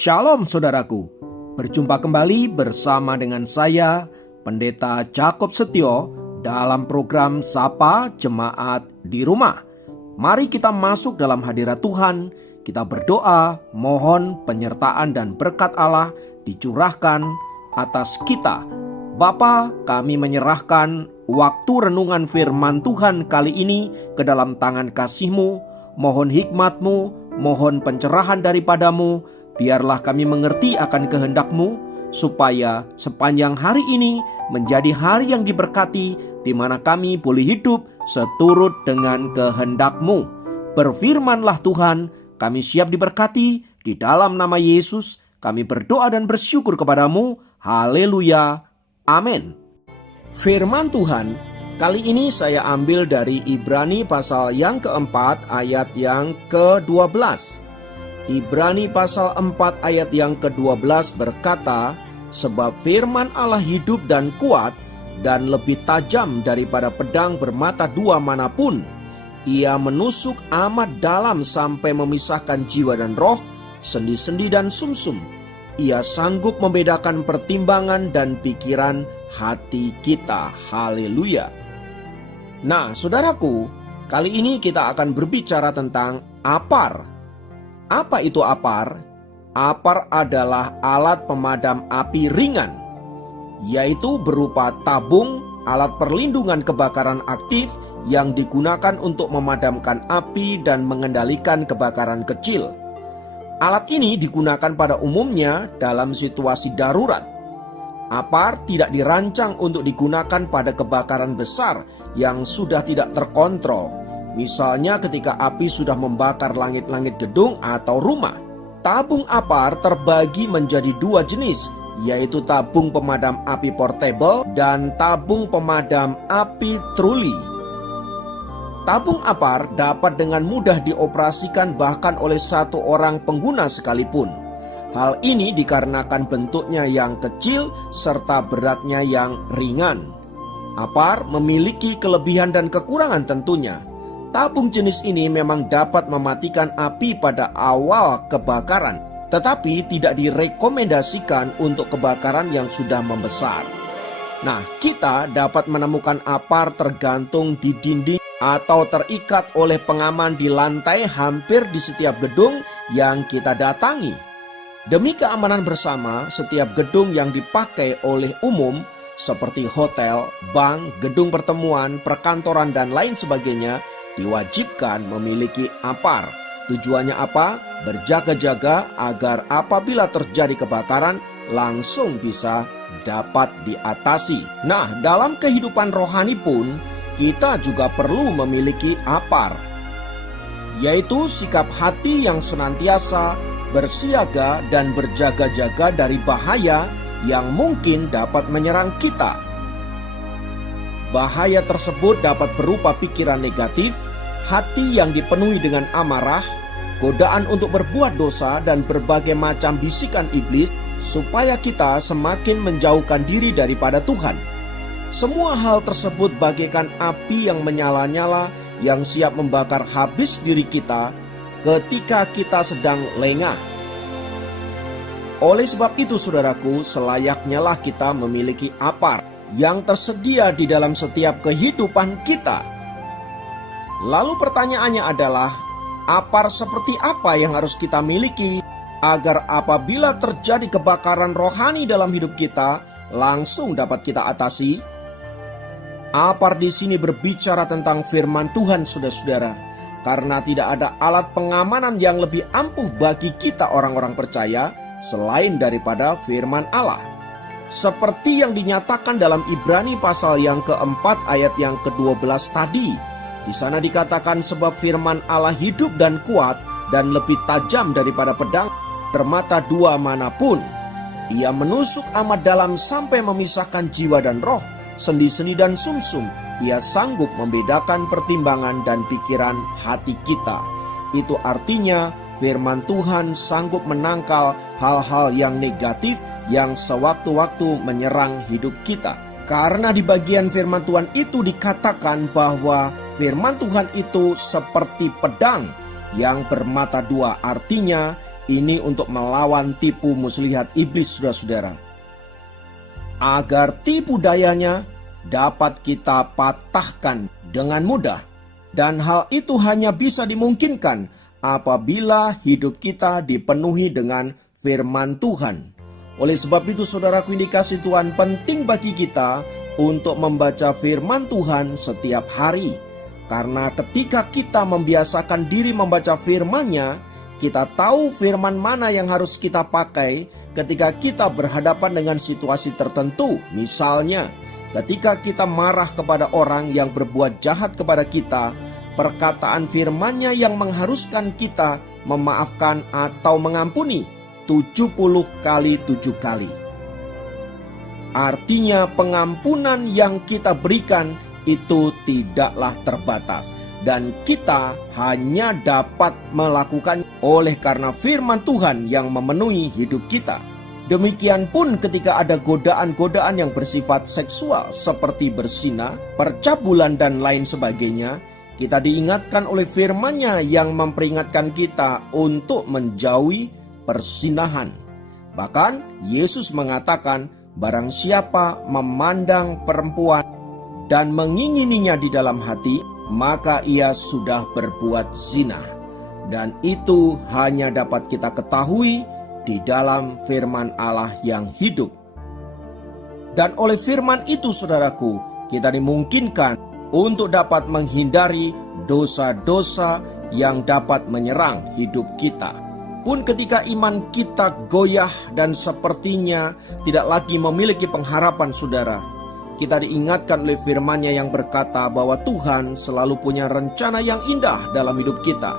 Shalom saudaraku, berjumpa kembali bersama dengan saya Pendeta Jakob Setio dalam program Sapa Jemaat di Rumah. Mari kita masuk dalam hadirat Tuhan, kita berdoa, mohon penyertaan dan berkat Allah dicurahkan atas kita. Bapa, kami menyerahkan waktu renungan firman Tuhan kali ini ke dalam tangan kasih-Mu. Mohon hikmat-Mu, mohon pencerahan daripadamu. Biarlah kami mengerti akan kehendak-Mu, supaya sepanjang hari ini menjadi hari yang diberkati, di mana kami boleh hidup seturut dengan kehendak-Mu. Berfirmanlah Tuhan, kami siap diberkati. Di dalam nama Yesus kami berdoa dan bersyukur kepadamu. Haleluya, amin. Firman Tuhan kali ini saya ambil dari Ibrani pasal yang keempat ayat yang ke-12. Ibrani pasal 4 ayat yang ke-12 berkata, sebab firman Allah hidup dan kuat dan lebih tajam daripada pedang bermata dua manapun. Ia menusuk amat dalam sampai memisahkan jiwa dan roh, sendi-sendi dan sumsum. Ia sanggup membedakan pertimbangan dan pikiran hati kita. Haleluya. Nah, saudaraku, kali ini kita akan berbicara tentang apar. Apa itu apar? Apar adalah alat pemadam api ringan, yaitu berupa tabung, alat perlindungan kebakaran aktif yang digunakan untuk memadamkan api dan mengendalikan kebakaran kecil. Alat ini digunakan pada umumnya dalam situasi darurat. Apar tidak dirancang untuk digunakan pada kebakaran besar yang sudah tidak terkontrol. Misalnya ketika api sudah membakar langit-langit gedung atau rumah. Tabung apar terbagi menjadi dua jenis, yaitu tabung pemadam api portable dan tabung pemadam api truli. Tabung apar dapat dengan mudah dioperasikan bahkan oleh satu orang pengguna sekalipun. Hal ini dikarenakan bentuknya yang kecil serta beratnya yang ringan. Apar memiliki kelebihan dan kekurangan tentunya. Tabung jenis ini memang dapat mematikan api pada awal kebakaran, tetapi tidak direkomendasikan untuk kebakaran yang sudah membesar. Nah, kita dapat menemukan apar tergantung di dinding atau terikat oleh pengaman di lantai hampir di setiap gedung yang kita datangi. Demi keamanan bersama, setiap gedung yang dipakai oleh umum seperti hotel, bank, gedung pertemuan, perkantoran, dan lain sebagainya diwajibkan memiliki apar. Tujuannya apa? Berjaga-jaga agar apabila terjadi kebakaran langsung bisa dapat diatasi. Nah, dalam kehidupan rohani pun kita juga perlu memiliki apar, yaitu sikap hati yang senantiasa bersiaga dan berjaga-jaga dari bahaya yang mungkin dapat menyerang kita. Bahaya tersebut dapat berupa pikiran negatif, hati yang dipenuhi dengan amarah, godaan untuk berbuat dosa, dan berbagai macam bisikan iblis supaya kita semakin menjauhkan diri daripada Tuhan. Semua hal tersebut bagaikan api yang menyala-nyala yang siap membakar habis diri kita ketika kita sedang lengah. Oleh sebab itu, saudaraku, selayaknya lah kita memiliki apar yang tersedia di dalam setiap kehidupan kita. Lalu pertanyaannya adalah, apar seperti apa yang harus kita miliki agar apabila terjadi kebakaran rohani dalam hidup kita langsung dapat kita atasi? Apar di sini berbicara tentang firman Tuhan, saudara-saudara, karena tidak ada alat pengamanan yang lebih ampuh bagi kita orang-orang percaya selain daripada firman Allah. Seperti yang dinyatakan dalam Ibrani pasal yang keempat ayat yang ke-12 tadi. Di sana dikatakan sebab firman Allah hidup dan kuat dan lebih tajam daripada pedang bermata dua manapun. Ia menusuk amat dalam sampai memisahkan jiwa dan roh, sendi-sendi dan sumsum. Ia sanggup membedakan pertimbangan dan pikiran hati kita. Itu artinya firman Tuhan sanggup menangkal hal-hal yang negatif yang sewaktu-waktu menyerang hidup kita. Karena di bagian firman Tuhan itu dikatakan bahwa firman Tuhan itu seperti pedang yang bermata dua. Artinya Ini untuk melawan tipu muslihat iblis, saudara-saudara. Agar tipu dayanya dapat kita patahkan dengan mudah. Dan hal itu hanya bisa dimungkinkan apabila hidup kita dipenuhi dengan firman Tuhan. Oleh sebab itu, saudaraku yang dikasihi Tuhan, penting bagi kita untuk membaca firman Tuhan setiap hari. Karena ketika kita membiasakan diri membaca firman-Nya, kita tahu firman mana yang harus kita pakai ketika kita berhadapan dengan situasi tertentu. Misalnya, ketika kita marah kepada orang yang berbuat jahat kepada kita, perkataan firman-Nya yang mengharuskan kita memaafkan atau mengampuni 70 kali 7 kali. Artinya pengampunan yang kita berikan itu tidaklah terbatas. Dan kita hanya dapat melakukan oleh karena firman Tuhan yang memenuhi hidup kita. Demikian pun ketika ada godaan-godaan yang bersifat seksual seperti berzina, percabulan dan lain sebagainya, kita diingatkan oleh firman-Nya yang memperingatkan kita untuk menjauhi perzinahan. Bahkan Yesus mengatakan, barang siapa memandang perempuan dan mengingininya di dalam hati, maka ia sudah berbuat zina. Dan itu hanya dapat kita ketahui di dalam firman Allah yang hidup. Dan oleh firman itu, saudaraku, kita dimungkinkan untuk dapat menghindari dosa-dosa yang dapat menyerang hidup kita. Pun ketika iman kita goyah dan sepertinya tidak lagi memiliki pengharapan, saudara, kita diingatkan oleh firman-Nya yang berkata bahwa Tuhan selalu punya rencana yang indah dalam hidup kita.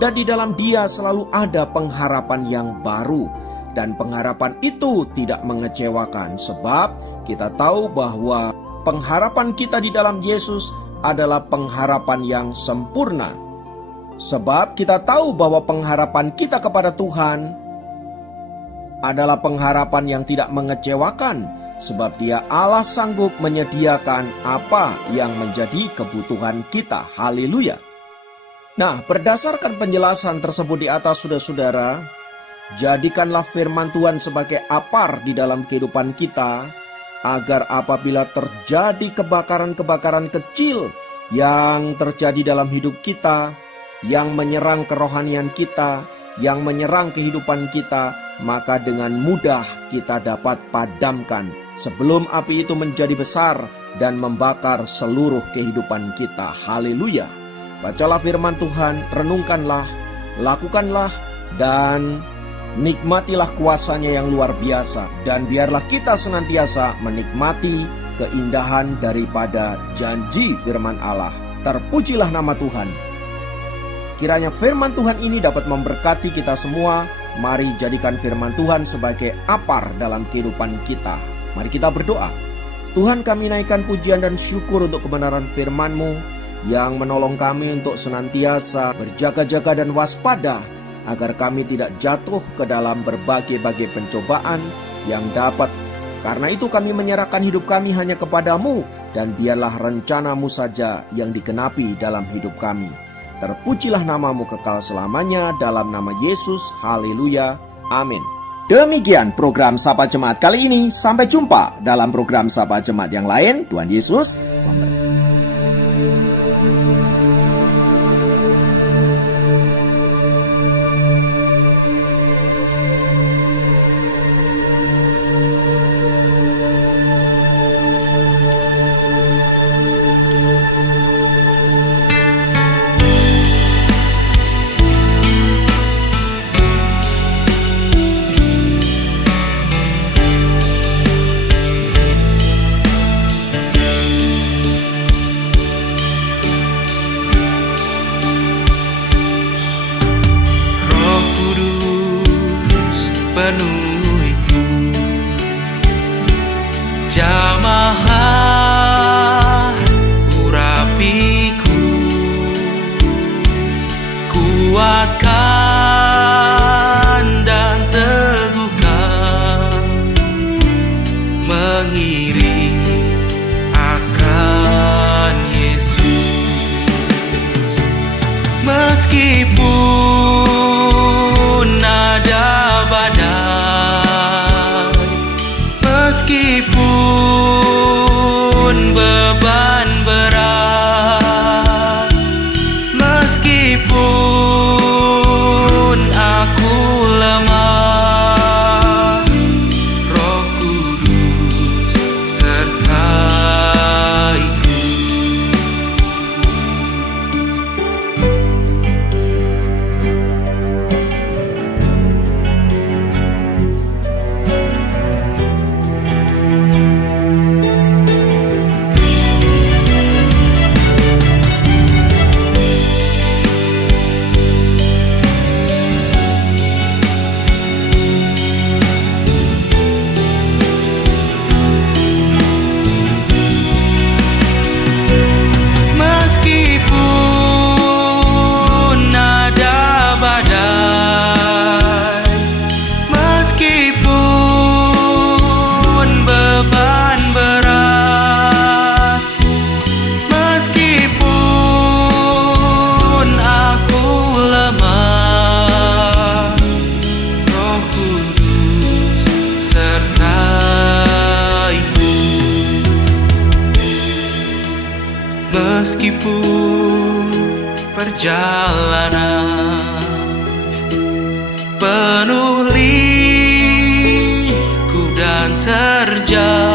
Dan di dalam Dia selalu ada pengharapan yang baru. Dan pengharapan itu tidak mengecewakan. Sebab kita tahu bahwa pengharapan kita di dalam Yesus adalah pengharapan yang sempurna. Sebab kita tahu bahwa pengharapan kita kepada Tuhan adalah pengharapan yang tidak mengecewakan. Sebab Dia Allah sanggup menyediakan apa yang menjadi kebutuhan kita. Haleluya. Nah, berdasarkan penjelasan tersebut di atas, saudara-saudara, jadikanlah firman Tuhan sebagai apar di dalam kehidupan kita, agar apabila terjadi kebakaran-kebakaran kecil yang terjadi dalam hidup kita, yang menyerang kerohanian kita, yang menyerang kehidupan kita, maka dengan mudah kita dapat padamkan sebelum api itu menjadi besar dan membakar seluruh kehidupan kita. Haleluya. Bacalah firman Tuhan, renungkanlah, lakukanlah, dan nikmatilah kuasa-Nya yang luar biasa. Dan biarlah kita senantiasa menikmati keindahan daripada janji firman Allah. Terpujilah nama Tuhan. Kiranya firman Tuhan ini dapat memberkati kita semua. Mari jadikan firman Tuhan sebagai apar dalam kehidupan kita. Mari kita berdoa. Tuhan, kami naikkan pujian dan syukur untuk kebenaran firman-Mu yang menolong kami untuk senantiasa berjaga-jaga dan waspada, agar kami tidak jatuh ke dalam berbagai-bagai pencobaan yang dapat. Karena itu kami menyerahkan hidup kami hanya kepadamu, dan biarlah rencana-Mu saja yang digenapi dalam hidup kami. Terpujilah nama-Mu kekal selamanya, dalam nama Yesus. Haleluya. Amin. Demikian program Sapa Jemaat kali ini. Sampai jumpa dalam program Sapa Jemaat yang lain. Tuhan Yesus memberkati. penuhiku, jamaah urapiku, kuatkan dan teguhkan, mengiring akan Yesus. Meskipun perjalanan penuh liku dan terjal.